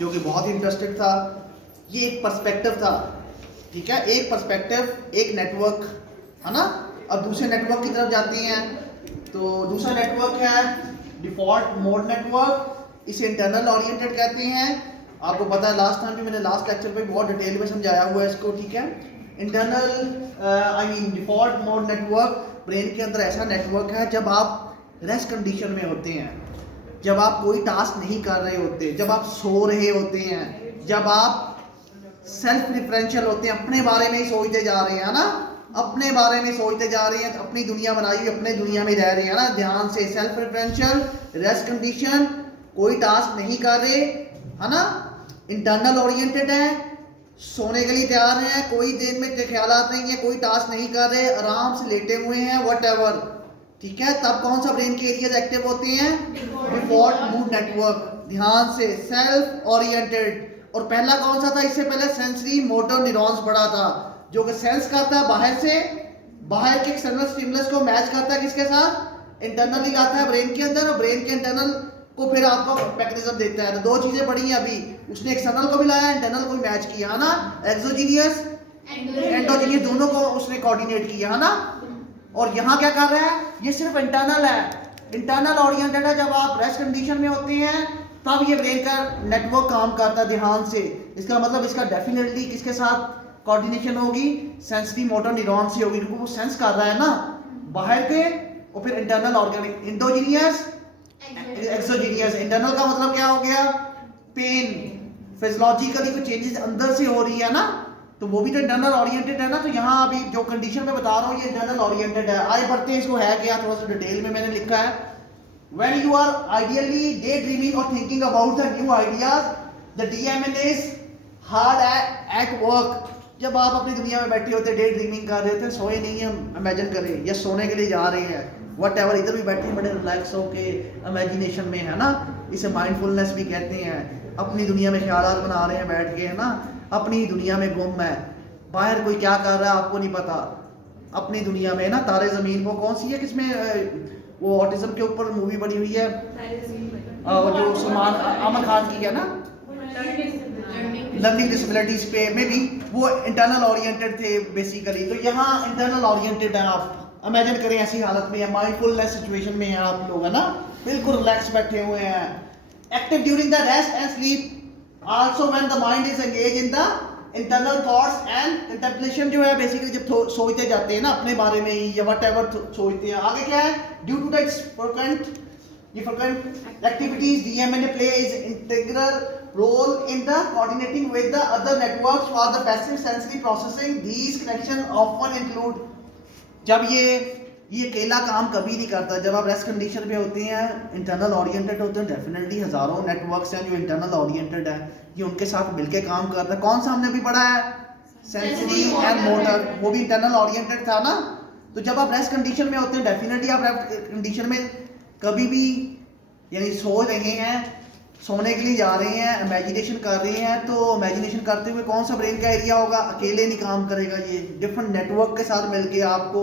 जो कि बहुत ही इंटरेस्टेड था। ये एक पर्सपेक्टिव था, ठीक है, एक पर्सपेक्टिव, एक नेटवर्क, है ना। अब दूसरे नेटवर्क की तरफ जाते हैं, तो दूसरा नेटवर्क है डिफॉल्ट मोड नेटवर्क। इसे इंटरनल ओरिएंटेड कहते हैं। आपको पता है लास्ट टाइम भी मैंने लास्ट लेक्चर पे बहुत डिटेल में समझाया हुआ है इसको, ठीक है। Internal default mode network brain के अंदर ऐसा नेटवर्क है जब आप रेस्ट कंडीशन में होते हैं, जब आप कोई टास्क नहीं कर रहे होते, जब आप सो रहे होते हैं, जब आप सेल्फ रिफरेंशियल होते हैं, अपने बारे में ही सोचते जा रहे हैं ना, अपने बारे में सोचते जा रहे हैं, अपनी दुनिया बनाई हुई, अपने दुनिया में रह रहे हैं ना, ध्यान से। सेल्फ रिफरेंशियल, रेस्ट कंडीशन, कोई टास्क नहीं कर रहे, है ना। इंटरनल ओरिएंटेड है, सोने के लिए तैयार हैं, कोई दिन में ख्यालात नहीं है, कोई टास्क नहीं कर रहे, आराम से लेटे हुए हैं, व्हाटएवर, ठीक है। तब कौन सा ब्रेन के एरियाज एक्टिव होते हैं? डिफॉल्ट मूड नेटवर्क, ध्यान से, सेल्फ ओरिएंटेड। और पहला कौन सा था? इससे पहले सेंसरी मोटर न्यूरॉन्स बड़ा था, जो कि सेंस करता है बाहर से, बाहर के एक्सटर्नल स्टिमुलस को मैच करता है किसके साथ? इंटरनली आता है ब्रेन के अंदर, और ब्रेन के इंटरनल को फिर आपको मैकेनिज्म देता है। तो दो चीजें पड़ी हैं अभी, उसने एक्सटर्नल को भी लाया, इंटरनल को भी मैच किया, है ना। एक्सोजीनियस एंडोजीनियस दोनों को उसने कोऑर्डिनेट किया, है ना। और यहाँ क्या कर रहा है? ये सिर्फ इंटरनल है, इंटरनल ओरिएंटेड है। जब आप रेस्ट कंडीशन में होते हैं तब ये ब्रेन का नेटवर्क काम करता है ध्यान से। इसका मतलब इसका डेफिनेटली किसके साथ कोऑर्डिनेशन होगी? सेंसरी मोटर न्यूरॉन से होगी, क्योंकि वो सेंस कर रहा है ना बाहर के। और फिर internal organic, endogenous, exogenous. Internal का मतलब क्या हो गया? पेन, फिजियोलॉजिकली कुछ चेंजेस अंदर से हो रही है ना, तो वो भी तो इंटरनल ओरिएंटेड है ना। तो यहाँ अभी जो कंडीशन में बता रहा हूँ ये इंटरनल ओरिएंटेड है। आगे बढ़ते हैं, इसको है क्या थोड़ा सा डिटेल में मैंने लिखा है। When you are ideally daydreaming or thinking about the new ideas, the DMN is hard at work. जब आप अपनी दुनिया में बैठे होते, डे ड्रीमिंग कर रहे थे, सोए नहीं हैं, इमेजिन करें, या सोने के लिए जा रहे हैं, व्हाटएवर, इधर भी बैठे बड़े रिलैक्स होके इमेजिनेशन में, है ना। इसे माइंडफुलनेस भी कहते हैं। अपनी दुनिया में ख्यालात बना रहे हैं बैठ के, है ना, अपनी दुनिया में गुम है, बाहर कोई क्या कर रहा है आपको नहीं पता, अपनी दुनिया में ना। तारे ज़मीन, वो कौन सी है, किसमें वो ऑटिज्म के ऊपर मूवी बनी हुई है, जो सलमान आमिर खान की है ना, लर्निंग डिसेबिलिटीज पे में भी वो इंटरनल ओरिएंटेड थे बेसिकली। तो यहाँ इंटरनल ओरिएंटेड है। आप इमेजिन करें ऐसी हालत में है, माइंडफुलनेस सिचुएशन में है आप लोग, है ना, बिल्कुल रिलैक्स बैठे हुए हैं। Active during the rest and sleep, also when the mind is engage in the internal thoughts and contemplation, जो है बेसिकली जब सोचते जाते हैं ना अपने बारे में ही, या व्हाटएवर सोचते हैं। आगे क्या है? Due to the frequent activities, DMNA plays integral role in the coordinating with the other networks for the passive sensory processing. These connections often include, जब ये अकेला काम कभी नहीं करता। जब आप रेस्ट कंडीशन पे होते हैं, इंटरनल ओरिएंटेड होते हैं, डेफिनेटली हजारों नेटवर्क्स हैं जो इंटरनल ओरिएंटेड है, ये उनके साथ मिलके काम करता है। कौन सा हमने अभी पढ़ा है? सेंसरी एंड मोटर, वो भी इंटरनल ओरिएंटेड था ना। तो जब आप रेस्ट कंडीशन में होते हैं, डेफिनेटली आप रेस्ट कंडीशन में कभी भी, यानी सो रहे हैं, सोने के लिए जा रहे हैं, इमेजिनेशन कर रहे हैं, तो इमेजिनेशन करते हुए कौन सा ब्रेन का एरिया होगा? अकेले नहीं काम करेगा, ये डिफरेंट नेटवर्क के साथ मिलके आपको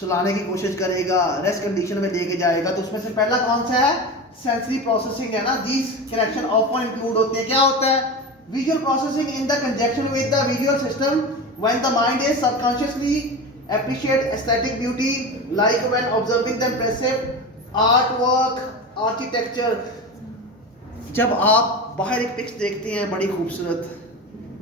सुलाने की कोशिश करेगा, रेस्ट कंडीशन में लेके जाएगा। तो उसमें से पहला कौन सा है? सेंसरी प्रोसेसिंग है ना। दीज कनेक्शन ऑफन इंक्लूड होते हैं, क्या होता है? Visual processing in the conjunction with the visual system when the mind is subconsciously appreciate aesthetic beauty, like when observing the impressive artwork, architecture. जब आप बाहर एक पिक्स देखते हैं बड़ी खूबसूरत,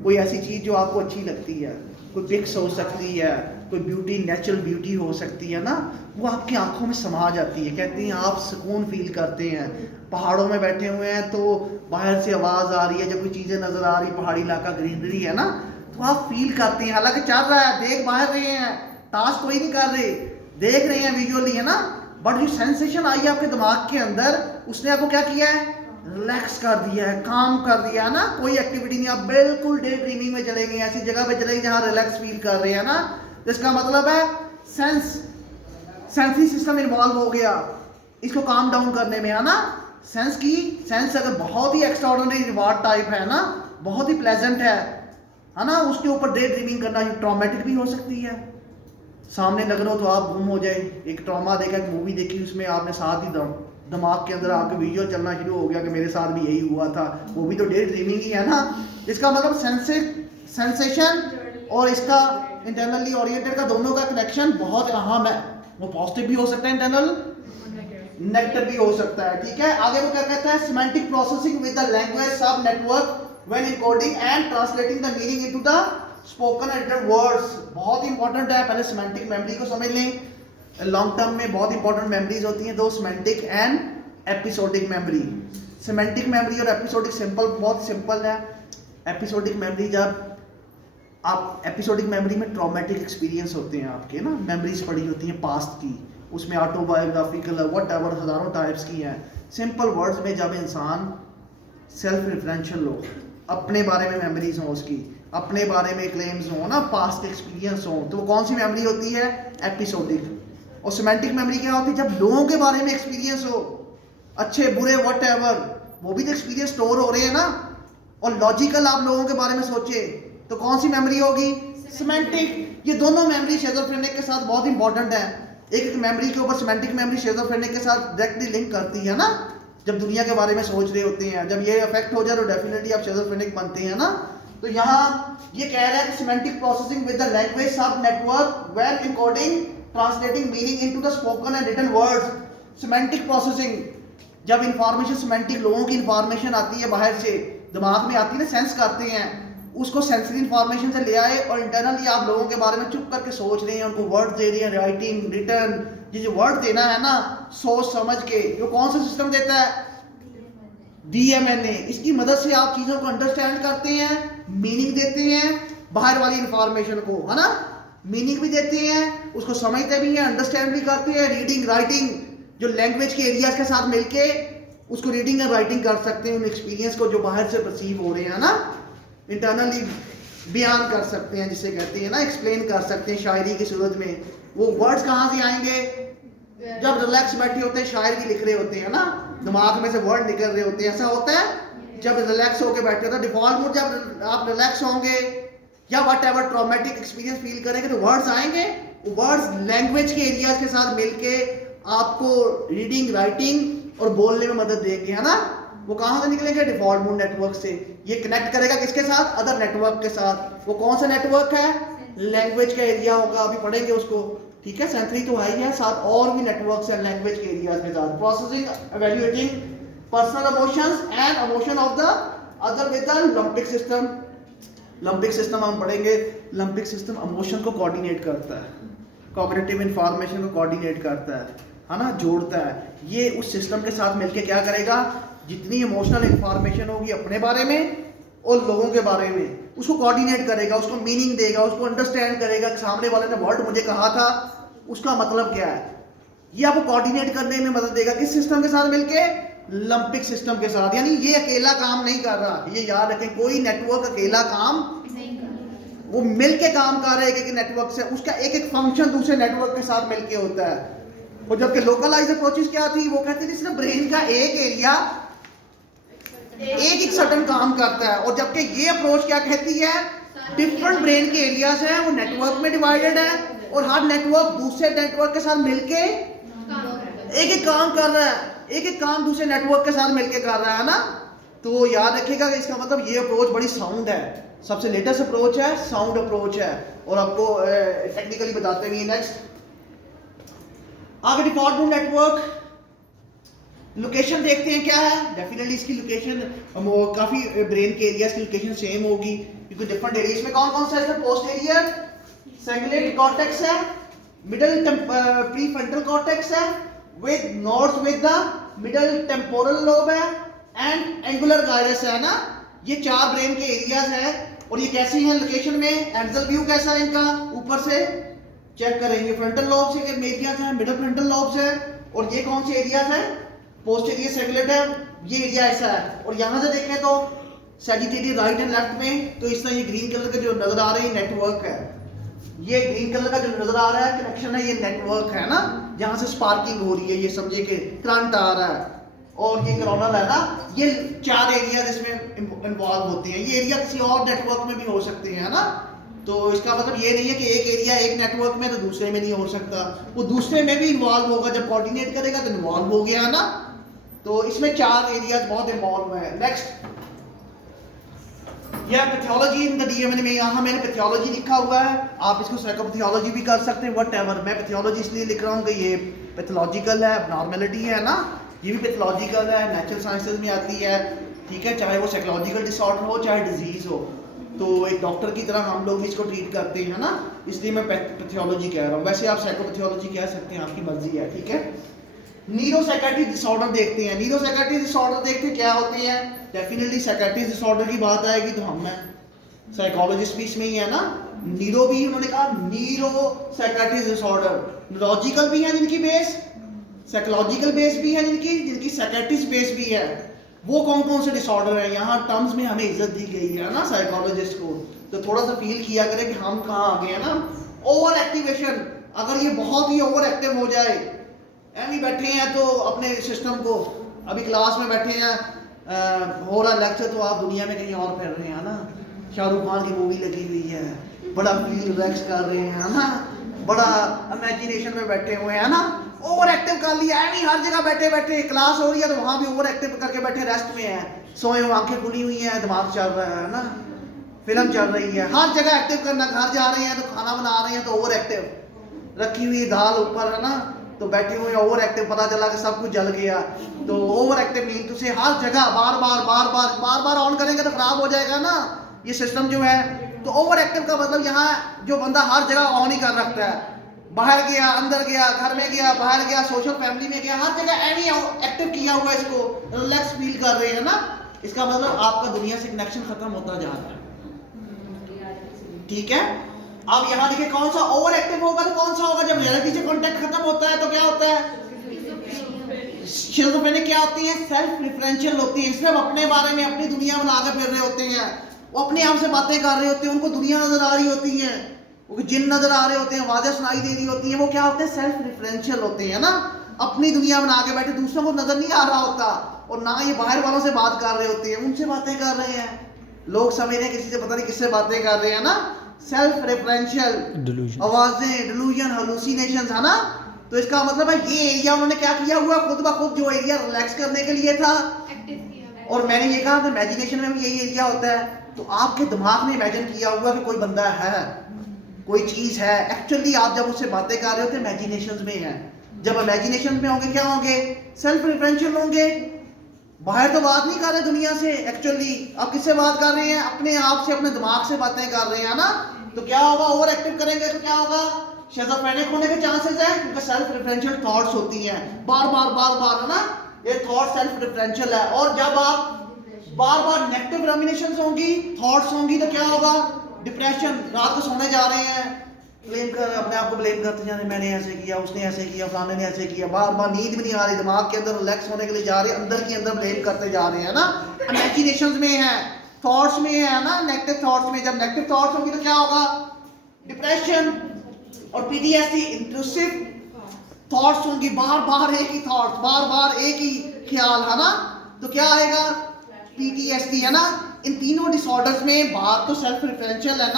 कोई ऐसी चीज़ जो आपको अच्छी लगती है, कोई पिक्स हो सकती है, कोई ब्यूटी, नेचुरल ब्यूटी हो सकती है ना, वो आपकी आंखों में समा जाती है। कहते हैं आप सुकून फील करते हैं। पहाड़ों में बैठे हुए हैं तो बाहर से आवाज़ आ रही है, जब कोई चीज़ें नज़र आ रही, पहाड़ी इलाका, ग्रीनरी है ना, तो आप फील करते हैं। हालांकि चल रहा है, देख बाहर रहे हैं, टास्क कोई नहीं कर रहे, देख रहे हैं विजुअली, है ना, बट जो सेंसेशन आई है आपके दिमाग के अंदर, उसने आपको क्या किया है? रिलैक्स कर दिया है, काम कर दिया है ना। कोई एक्टिविटी नहीं, आप बिल्कुल डे ड्रीमिंग में चले गए, ऐसी जगह पे चले गए जहाँ रिलैक्स फील कर रहे हैं ना। तो इसका मतलब है सेंसरी सिस्टम इन्वॉल्व हो गया इसको काम डाउन करने में, है ना। सेंस अगर बहुत ही एक्स्ट्राऑर्डिनरी रिवार्ड टाइप है ना, बहुत ही प्लेजेंट है ना, उसके ऊपर डे ड्रीमिंग करना ट्रॉमेटिक भी हो सकती है। सामने नगर हो तो आप गुम हो जाए, एक ट्रॉमा देखा, एक मूवी देखी, उसमें आपने साथ ही दिमाग के अंदर आपके विजुअल चलना शुरू हो गया कि मेरे साथ भी यही हुआ था, वो भी तो डे ड्रीमिंग ही है ना। इसका मतलब सेंसेशन और इसका इंटरनली ओरिएंटेड का दोनों का कनेक्शन बहुत अहम है। वो पॉजिटिव भी हो सकता है इंटरनल, नेगेटिव भी हो सकता है, ठीक है। आगे वो क्या कहता है, semantic processing with the language sub network when encoding and translating the meaning into the spoken and written words. बहुत इंपॉर्टेंट है, पहले सिमेंटिक मेमोरी को समझ लें। लॉन्ग टर्म में बहुत इंपॉर्टेंट मेमोरीज होती हैं दो, semantic and episodic memory. Semantic memory और एपिसोडिक सिंपल, बहुत सिंपल है। एपिसोडिक मेमोरी, जब आप एपिसोडिक मेमोरी में ट्रॉमेटिक एक्सपीरियंस होते हैं आपके ना, मेमोरीज पड़ी होती हैं पास्ट की, उसमें ऑटोबायोग्राफिकल वट एवर हज़ारों टाइप्स की हैं। सिंपल वर्ड्स में जब इंसान सेल्फ रिफरेंशियल हो, अपने बारे में मेमोरीज हों, उसकी अपने बारे में क्लेम्स हों ना, पास्ट एक्सपीरियंस हों, तो वो कौन सी मेमोरी होती है, एपिसोडिक। और सिमेंटिक मेमोरी क्या होती है, जब लोगों के बारे में एक्सपीरियंस हो, अच्छे बुरे वट एवर, वो भी तो एक्सपीरियंस स्टोर हो रहे हैं ना। और लॉजिकल आप लोगों के बारे में सोचे तो कौन सी मेमोरी होगी, सिमेंटिक। ये दोनों मेमोरी शिज़ोफ्रेनिक के साथ बहुत इंपॉर्टेंट है। एक एक मेमोरी के ऊपर सिमेंटिक मेमोरी शिज़ोफ्रेनिक के साथ डायरेक्टली लिंक करती है ना। जब दुनिया के बारे में सोच रहे होते हैं, जब ये इफेक्ट हो जाए तो डेफिनेटली आप शिज़ोफ्रेनिक बनते हैं ना। तो यहाँ ये कह रहा है कि semantic processing with the language sub network when encoding translating meaning into the spoken and written words. Semantic processing, जब इंफॉर्मेशन सिमेंटिक, लोगों की इंफॉर्मेशन आती है बाहर से, दिमाग में आती है ना, सेंस करते हैं, उसको सेंसरी इंफॉर्मेशन से ले आए और इंटरनली आप लोगों के बारे में चुप करके सोच रहे हैं, उनको वर्ड दे रहे हैं, राइटिंग, रिटर्न, ये जो वर्ड देना है ना सोच समझ के, वो कौन सा सिस्टम देता है, डीएमएनए। इसकी मदद से आप चीज़ों को अंडरस्टैंड करते हैं, मीनिंग देते हैं बाहर वाली इंफॉर्मेशन को, है ना। मीनिंग भी देते हैं, उसको समझते भी हैं, अंडरस्टैंड भी करते हैं। रीडिंग राइटिंग, जो लैंग्वेज के एरियाज के साथ मिलके उसको रीडिंग और राइटिंग कर सकते हैं, उन एक्सपीरियंस को जो बाहर से परसीव हो रहे हैं ना, इंटरनली बयान कर सकते हैं, जिसे कहते हैं ना, एक्सप्लेन कर सकते हैं शायरी की सूरत में। वो वर्ड्स कहाँ से आएंगे, जब रिलैक्स बैठे होते हैं, शायर भी लिख रहे होते हैं ना, दिमाग में से वर्ड निकल रहे होते हैं, ऐसा होता है जब रिलैक्स होकर बैठे होते हैं। डिफॉल्ट मूड, जब आप रिलैक्स होंगे या what ever traumatic experience feel करेंगे तो वर्ड्स आएंगे। वो वर्ड्स लैंग्वेज के एरियाज के साथ मिलके आपको रीडिंग, राइटिंग और बोलने में मदद देंगे, है ना। वो कहाँ से निकलेंगे, डिफॉल्ट मूड नेटवर्क से। ये कनेक्ट करेगा किसके साथ, अदर नेटवर्क के साथ। वो कौन सा नेटवर्क है, लैंग्वेज का एरिया होगा, अभी पढ़ेंगे उसको, ठीक है। सेंसरी तो है ही है, साथ और भी नेटवर्क्स हैं लैंग्वेज के एरियाज के साथ। Processing evaluating personal emotions and emotion of the other with the limbic system. Limbic system हम पढ़ेंगे। लिम्बिक सिस्टम इमोशन को कोऑर्डिनेट करता है, कॉग्निटिव इंफॉर्मेशन को कोऑर्डिनेट करता है ना, जोड़ता है। ये उस सिस्टम के साथ मिलके क्या करेगा, जितनी इमोशनल इंफॉर्मेशन होगी अपने बारे में और लोगों के बारे में, उसको कोऑर्डिनेट करेगा, उसको मीनिंग देगा, उसको अंडरस्टैंड करेगा। सामने वाले ने वर्ड मुझे कहा था, उसका मतलब क्या है, ये आपको कोऑर्डिनेट करने में मदद देगा। किस सिस्टम के साथ मिलके, लिम्बिक सिस्टम के साथ। यानी ये अकेला काम नहीं कर रहा, ये याद रखें, कोई नेटवर्क अकेला काम नहीं कर रहा, वो मिलके काम कर रहा है एक नेटवर्क से। उसका एक एक फंक्शन दूसरे नेटवर्क के साथ मिलके होता है। और जबकि लोकलाइज अप्रोचेस क्या थी, वो कहती थी सिर्फ ब्रेन का एक एरिया एक सर्टेन काम करता है। और जबकि ये अप्रोच क्या कहती है, डिफरेंट ब्रेन के एरियाज हैं, वो नेटवर्क में डिवाइडेड है और हर नेटवर्क दूसरे नेटवर्क के साथ मिलके एक एक काम कर रहा है, एक एक काम दूसरे नेटवर्क के साथ मिलके कर रहा है ना। तो याद रखिएगा, इसका मतलब ये अप्रोच बड़ी साउंड है, सबसे लेटेस्ट अप्रोच है, साउंड अप्रोच है। और आपको टेक्निकली बताते हुए नेक्स्ट आगे डिफॉल्ट नेटवर्क लोकेशन देखते हैं क्या है। डेफिनेटली इसकी लोकेशन काफी ब्रेन के एरियाज की लोकेशन सेम होगी, क्योंकि डिफरेंट एरियाज में कौन कौन सा है, पोस्टीरियर सिंगुलेट कॉर्टेक्स है, मिडिल प्रीफ्रंटल कॉर्टेक्स है, with nodes with the middle temporal lobe है एंड एंगुलर गायरस है ना। ये चार ब्रेन के एरियाज है और ये कैसे हैं लोकेशन में, एंजल व्यू कैसा है इनका, ऊपर से चेक करेंगे। फ्रंटल लोब से एरियाज है, मिडिल फ्रंटल लोब से, और ये कौन से एरियाज है, पोस्टीरियर सिंगुलेट है, ये एरिया ऐसा है। और यहाँ से देखें तो सैजिटेरियस राइट एंड लेफ्ट में, तो इस तरह ये ग्रीन कलर के जो नजर आ रहे हैं नेटवर्क है, ये ग्रीन कलर का जो नजर आ रहा है कनेक्शन है, ये नेटवर्क है ना, जहाँ से स्पार्किंग हो रही है, ये समझिए कि करंट आ रहा है। और ये कोरोनल है ना, ये चार एरिया जिसमें इन्वॉल्व होते हैं। ये एरिया किसी और नेटवर्क में भी हो सकते हैं ना। तो इसका मतलब ये नहीं है कि एक एरिया एक नेटवर्क में तो दूसरे में नहीं हो सकता, वो दूसरे में भी इन्वॉल्व होगा, जब कोऑर्डिनेट करेगा तो इन्वॉल्व हो गया है ना। तो इसमें 4 एरियाज बहुत इंवॉल्व है। नेक्स्ट यह पैथोलॉजी इन द डीएमएन में, यहाँ मैंने पैथोलॉजी लिखा हुआ है, आप इसको साइकोपैथोलॉजी भी कर सकते हैं, व्हाटएवर। मैं पैथोलॉजी इसलिए लिख रहा हूँ कि ये पैथोलॉजिकल है, नॉर्मेलिटी है ना, ये भी पैथोलॉजिकल है, नेचुरल साइंसेज में आती है, ठीक है, चाहे वो साइकोलॉजिकल डिसऑर्डर हो चाहे डिजीज हो, तो एक डॉक्टर की तरह हम लोग इसको ट्रीट करते हैं ना, इसलिए मैं पैथोलॉजी कह रहा हूँ। वैसे आप साइकोपैथोलॉजी कह सकते हैं, आपकी मर्जी है, ठीक है। न्यूरोसाइकेट्रिक डिसऑर्डर देखते हैं, न्यूरोसाइकेट्रिक डिसऑर्डर देखते क्या होते हैं। डेफिनेटली साइकेट्रिक डिसऑर्डर की बात आएगी तो हम हैं साइकोलॉजिस्ट भी इसमें ही है ना, न्यूरो भी उन्होंने कहा, न्यूरोसाइकेट्रिक डिसऑर्डर, न्यूरोलॉजिकल भी है जिनकी बेस, साइकोलॉजिकल बेस भी है जिनकी साइकेट्रिस्ट बेस भी है। वो कौन कौन से डिसऑर्डर है, यहाँ टर्म्स में हमें इज्जत दी गई है ना साइकोलॉजिस्ट को, तो थोड़ा सा फील किया करें कि हम कहाँ आ गए हैं ना। ओवर एक्टिवेशन, अगर ये बहुत ही ओवर एक्टिव हो जाए, ऐसे बैठे हैं तो अपने सिस्टम को, अभी क्लास में बैठे हैं, हो रहा लेक्चर तो आप दुनिया में कहीं और फिर रहे हैं ना, शाहरुख खान की मूवी लगी हुई है, बड़ा फील रिलैक्स कर रहे हैं ना, बड़ा इमेजिनेशन में बैठे हुए हैं ना, ओवर एक्टिव कर लिया है, हर जगह बैठे बैठे क्लास हो रही है तो वहां भी ओवर एक्टिव करके बैठे, रेस्ट में है, सोए हुए, आंखें खुली हुई हैं, दिमाग चल रहा है ना, फिल्म चल रही है, हर जगह एक्टिव करना, घर जा रहे हैं तो खाना बना रहे हैं तो ओवर एक्टिव, रखी हुई दाल ऊपर है ना, तो बैठे हुए ओवर एक्टिव, पता चला कि सब कुछ जल गया, तो ओवर एक्टिव मीन उसे हर जगह बार बार ऑन करेंगे तो खराब हो जाएगा ना ये सिस्टम जो है। तो ओवर एक्टिव का मतलब यहाँ जो बंदा हर जगह ऑन ही कर रखता है, बाहर गया, अंदर गया, घर में गया, बाहर गया, सोशल फैमिली में गया, हर जगह एक्टिव किया हुआ है, इसको रिलैक्स फील कर रहे हैं ना, इसका मतलब आपका दुनिया से कनेक्शन खत्म होता जा रहा है, ठीक है। अब यहाँ देखिए कौन सा ओवर एक्टिव होगा तो कौन सा होगा, जब रियलिटी से कांटेक्ट खत्म होता है तो क्या होता है, शिज़ोफ्रेनिक क्या होती है, सेल्फ रिफरेंशियल होती है, सिर्फ अपने बारे में अपनी दुनिया बना के फिर रहे होते हैं, वो अपने आप से बातें कर रहे होते हैं, उनको दुनिया नजर आ रही होती है, वो जिन नजर आ रहे होते हैं, आवाजें सुनाई दे रही होती हैं, वो क्या होते हैं, सेल्फ रिफरेंशियल होते हैं ना, अपनी दुनिया बना के बैठे, दूसरों को नजर नहीं आ रहा होता, और ना ये बाहर वालों से बात कर रहे होते हैं, उनसे बातें कर रहे हैं, लोग समझ रहे हैं किसी से पता नहीं किससे बातें कर रहे हैं ना, सेल्फ रेफरेंशियल आवाजें, डिलूजन, हेलुसिनेशंस है ना। तो इसका मतलब है ये एरिया उन्होंने क्या किया हुआ, खुद ब खुद जो एरिया रिलैक्स करने के लिए था, और मैंने ये कहा कि इमेजिनेशन में भी यही एरिया होता है, तो आपके दिमाग ने इमेजिन किया हुआ कि कोई बंदा है, कोई चीज है, एक्चुअली आप जब उससे बातें कर रहे होते हैं इमेजिनेशन में है, जब इमेजिनेशन में होंगे क्या होंगे, सेल्फ रेफरेंशियल होंगे, बाहर तो बात नहीं कर रहे दुनिया से, एक्चुअली आप किससे बात कर रहे हैं, अपने आप से, अपने दिमाग से बातें कर रहे हैं ना, तो क्या होगा, ओवर एक्टिव करेंगे तो क्या होगा, शिज़ोफ्रेनिक होने के चांसेस है, क्योंकि सेल्फ रेफरेंशियल थॉट्स होती हैं, बार बार है ना, ये थॉट सेल्फ रेफरेंशियल है, और जब आप बार नेगेटिव रमिनेशंस होंगी, थॉट्स होंगी, तो क्या होगा, डिप्रेशन, रात को सोने जा रहे हैं, ब्लेम कर, अपने आप को ब्लेम करते जा रहे हैं, मैंने ऐसे किया, उसने ऐसे किया, फलाने ने ऐसे किया, बार नींद भी नहीं आ रही, दिमाग के अंदर रिलैक्स होने के लिए जा रहे हैं, अंदर के अंदर ब्लेम करते जा रहे हैं ना, इमेजिनेशंस में है, थॉट्स में है ना, नेगेटिव थॉट्स में, जब नेगेटिव थॉट्स होंगी तो क्या होगा, डिप्रेशन, और पीटीएसडी, इंट्रूसिव थॉट्स होंगी, बार एक ही थॉट्स, बार एक ही ख्याल है ना, तो क्या आएगा, पीटीएसडी है ना। इन तीनों डिसऑर्डर्स में बात तो सेल्फ रेफरेंशियल है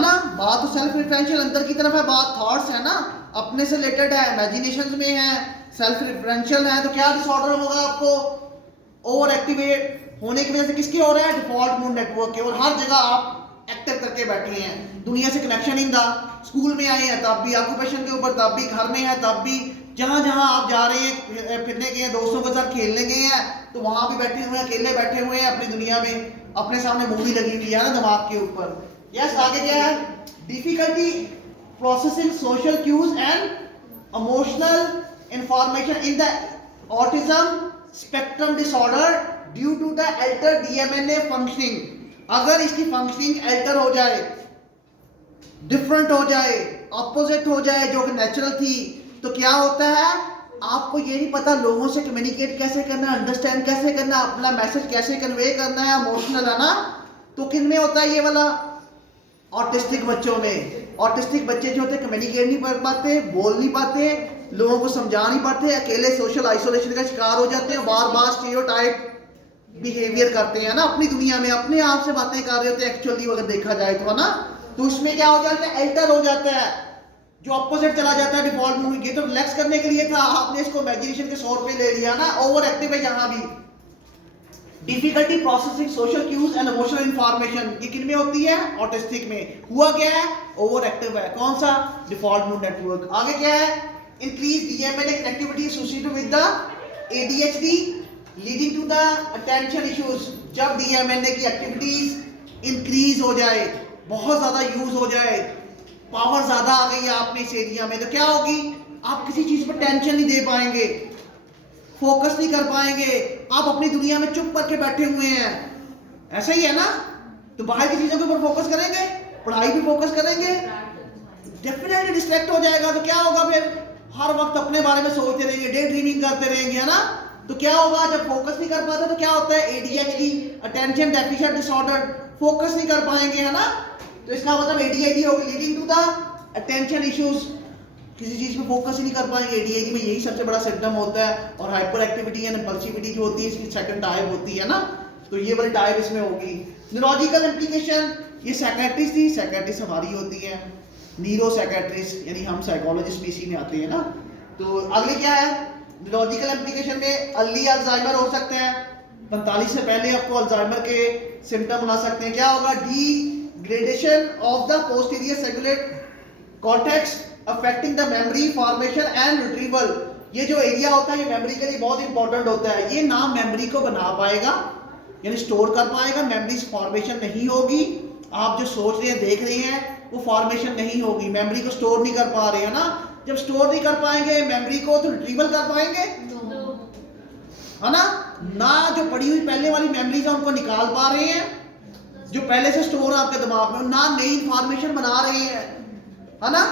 ना, बात तो सेल्फ रेफरेंशियल अंदर की तरफ है, बात थॉट्स है ना, अपने से रिलेटेड है, इमेजिनेशन में है, सेल्फ रेफरेंशियल है, तो क्या डिसऑर्डर होगा आपको, ओवर एक्टिवेट होने की वजह से किसके हो रहा है, डिफॉल्ट मूड नेटवर्क के, और हर जगह आप एक्टिव करके बैठे हैं, दुनिया से कनेक्शन ही था, स्कूल में आए हैं तब भी, ऑक्यूपेशन के ऊपर तब भी, घर में है तब भी, जहां जहां आप जा रहे हैं, फिरने गए हैं, दोस्तों के साथ खेलने गए हैं, तो वहां भी बैठे हुए हैं, अकेले बैठे हुए हैं अपनी दुनिया में, अपने सामने मूवी लगी हुई है ना दिमाग के ऊपर। यस, आगे क्या है, difficulty processing social cues and emotional information in the autism spectrum disorder due to the altered DMN functioning. अगर इसकी फंक्शनिंग अल्टर हो जाए, डिफरेंट हो जाए, ऑपोजिट हो जाए जो कि नेचुरल थी, तो क्या होता है, आपको ये नहीं पता लोगों से कम्युनिकेट कैसे करना, अंडरस्टैंड कैसे करना, अपना मैसेज कैसे कन्वे करना है, इमोशनल है ना, तो किन में होता है ये वाला, ऑटिस्टिक बच्चों में। ऑटिस्टिक बच्चे जो होते हैं कम्युनिकेट नहीं कर पाते, बोल नहीं पाते, लोगों को समझा नहीं पाते, अकेले सोशल आइसोलेशन का शिकार हो जाते हैं, बार स्टीरियोटाइप बिहेवियर करते हैं ना, अपनी दुनिया में अपने आप से बातें कर रहे होते हैं, एक्चुअली अगर देखा जाए तो है ना, तो उसमें क्या हो जाता है, अल्टर हो जाता है, जो अपोजिट चला जाता है डिफॉल्ट मूड, ये तो रिलैक्स करने के लिए था, आपने इसको इमेजिनेशन के 100 रुपए ले लिया ना। ओवर एक्टिव है यहाँ भी। Difficulty processing social cues and emotional information, ये किन में होती है? ऑटिस्टिक में। हुआ क्या है? ओवर एक्टिव है। कौन सा? Default mood network. आगे क्या है? Increase DMN connectivity associated with the ADHD leading to the attention issues. जब डीएमएनए की एक्टिविटीज इंक्रीज हो जाए, बहुत ज्यादा यूज हो जाए, पावर ज्यादा आ गई है आप में इस एरिया में, तो क्या होगी? आप किसी चीज पर टेंशन नहीं दे पाएंगे, फोकस नहीं कर पाएंगे, आप अपनी दुनिया में चुप करके बैठे हुए हैं। ऐसा ही है ना? तो बाहर की चीजों के ऊपर फोकस करेंगे, पढ़ाई पे फोकस करेंगे, डेफिनेटली डिस्ट्रैक्ट हो जाएगा। तो क्या होगा फिर? हर वक्त अपने बारे में सोचते रहेंगे, डे ड्रीमिंग करते रहेंगे, है ना? तो क्या होगा? जब फोकस नहीं कर पाते तो क्या होता है? ADHD, attention deficient disorder, focus नहीं कर पाएंगे, है ना? तो इसका मतलब एडीएचडी होगी leading to the attention issues, किसी चीज पे फोकस ही नहीं कर पाएंगे। एडीएचडी में यही सबसे बड़ा सिम्टम होता है। और हाइपर एक्टिविटी एंड इंपल्सिविटी जो होती है, इसकी सेकंड टाइप होती है ना, तो ये वाली टाइप इसमें होगी। न्यूरोलॉजिकल इम्प्लीकेशन, ये साइकियाट्रिस्ट थी, साइकियाट्रिस्ट हमारी होती है न्यूरो साइकियाट्रिस्ट, यानी हम साइकोलॉजिस्ट भी इसी में आते हैं ना। तो अगले क्या है? न्यूरोलॉजिकल इम्प्लीकेशन में अर्ली अल्जाइमर हो सकते हैं, 45 से पहले आपको अल्जाइमर के सिम्टम आ सकते हैं। क्या होगा? Degradation of the posterior cingulate cortex affecting the memory formation and retrieval. ये जो एरिया होता है ये मेमोरी के लिए बहुत इंपॉर्टेंट होता है। ये ना मेमोरी को बना पाएगा, यानी स्टोर कर पाएगा, मेमोरीज फॉर्मेशन नहीं होगी। आप जो सोच रहे हैं, देख रहे हैं, वो फॉर्मेशन नहीं होगी, मेमोरी को स्टोर नहीं कर पा रहे हैं ना। जब स्टोर नहीं कर पाएंगे मेमोरी को, तो रिट्रीवल कर पाएंगे? है ना? ना जो पड़ी हुई पहले वाली मेमोरीज है उनको निकाल पा रहे हैं, जो पहले से स्टोर है आपके दिमाग में, ना नई इंफॉर्मेशन बना रहे हैं, है ना,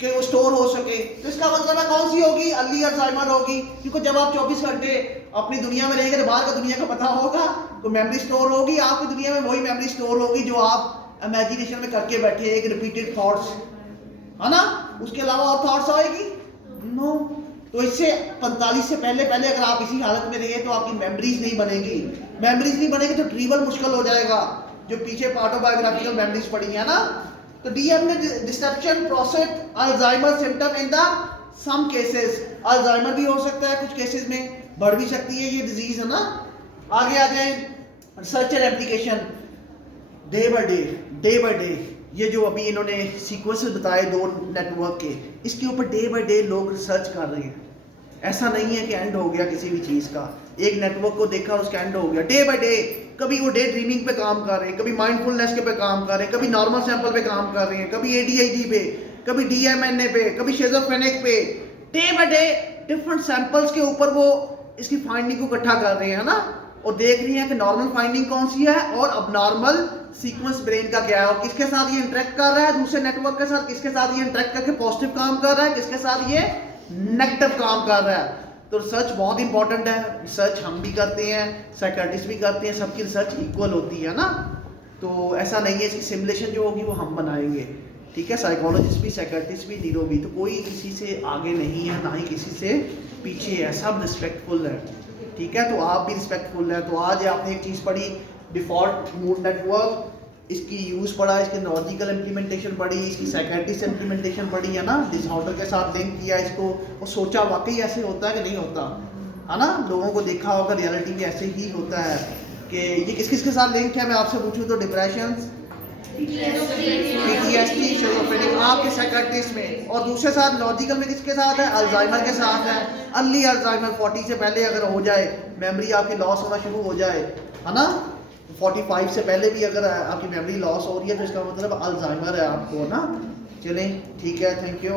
कि वो स्टोर हो सके। तो इसका मतलब है कौन सी होगी? अर्ली अल्जाइमर होगी। क्योंकि जब आप 24 घंटे अपनी दुनिया में रहेंगे तो बाहर का दुनिया का पता होगा, तो मेमोरी स्टोर होगी आपकी दुनिया में, वही मेमोरी स्टोर होगी जो आप इमेजिनेशन में करके बैठे, एक रिपीटेड थॉट्स, है ना? उसके अलावा और थॉट्स आएगी? नो। तो इससे 45 से पहले अगर आप इसी हालत में रहे तो आपकी मेमोरीज नहीं बनेगी। मेमोरीज नहीं बनेगी तो ट्रीवल मुश्किल हो जाएगा, जो पीछे ऑटोबायोग्राफिकल मेमोरीज पड़ी है ना। तो DMN destruction process Alzheimer symptom in the some cases, Alzheimer भी हो सकता है कुछ केसेस में, बढ़ भी सकती है ये डिजीज, है ना। आगे आ जाए research and application. Day by day ये जो अभी इन्होंने सीक्वेंसेस बताए दो नेटवर्क के, इसके ऊपर डे बाय डे लोग रिसर्च कर रहे हैं। ऐसा नहीं है कि एंड हो गया किसी भी चीज का, एक नेटवर्क को देखा उसका एंड हो गया। डे बाय डे कभी वो डे ड्रीमिंग पे काम कर रहे हैं, कभी माइंडफुलनेस के पे काम कर रहे हैं, कभी नॉर्मल सैंपल पे काम कर रहे हैं, कभी एडीएचडी पे, कभी डीएमएनए पे, कभी शिज़ोफ्रेनिक पे। Day by day different samples के ऊपर वो इसकी फाइंडिंग को इकट्ठा कर रहे हैं ना, और देख रही हैं कि नॉर्मल फाइंडिंग कौन सी है और अबनॉर्मल सीक्वेंस ब्रेन का क्या है, और किसके साथ ये इंटरेक्ट कर रहा है दूसरे नेटवर्क के साथ, किसके साथ ये इंटरेक्ट करके पॉजिटिव काम कर रहा है, किसके साथ ये नेगेटिव काम कर रहा है। तो रिसर्च बहुत इंपॉर्टेंट है। रिसर्च हम भी करते हैं, साइकियाट्रिस्ट भी करते हैं, सबकी रिसर्च इक्वल होती है ना। तो ऐसा नहीं है, इसकी सिमुलेशन जो होगी वो हम बनाएंगे, ठीक है। साइकोलॉजिस्ट भी, साइकियाट्रिस्ट भी, न्यूरो भी, तो कोई किसी से आगे नहीं है, ना ही किसी से पीछे है, सब रिस्पेक्टफुल है, ठीक है। तो आप भी रिस्पेक्टफुल है। तो आज आपने एक चीज़ पढ़ी, डिफॉल्ट मूड नेटवर्क, इसकी यूज़ पढ़ा, इसके न्यूरोलॉजिकल इम्प्लीमेंटेशन पढ़ी, इसकी साइकियाट्रिस्ट इम्प्लीमेंटेशन पढ़ी, है ना, डिसऑर्डर के साथ लिंक किया इसको, और सोचा वाकई ऐसे होता है कि नहीं होता, है ना। लोगों को देखा होगा रियलिटी में ऐसे ही होता है कि ये किस किस के साथ लिंक है। मैं आपसे पूछूं तो डिप्रेशन, PTSD, शिज़ोफ्रेनिक आपके साइकियाट्रिस्ट में, और दूसरे साथ लॉजिकल में किसके साथ है? अल्जाइमर के साथ है। अर्ली अल्जाइमर 40 से पहले अगर हो जाए, मेमोरी आपकी लॉस होना शुरू हो जाए, है ना, 45 से पहले भी अगर आपकी मेमोरी लॉस हो रही है तो इसका मतलब अल्जाइमर है आपको ना। चलें, ठीक है, थैंक यू।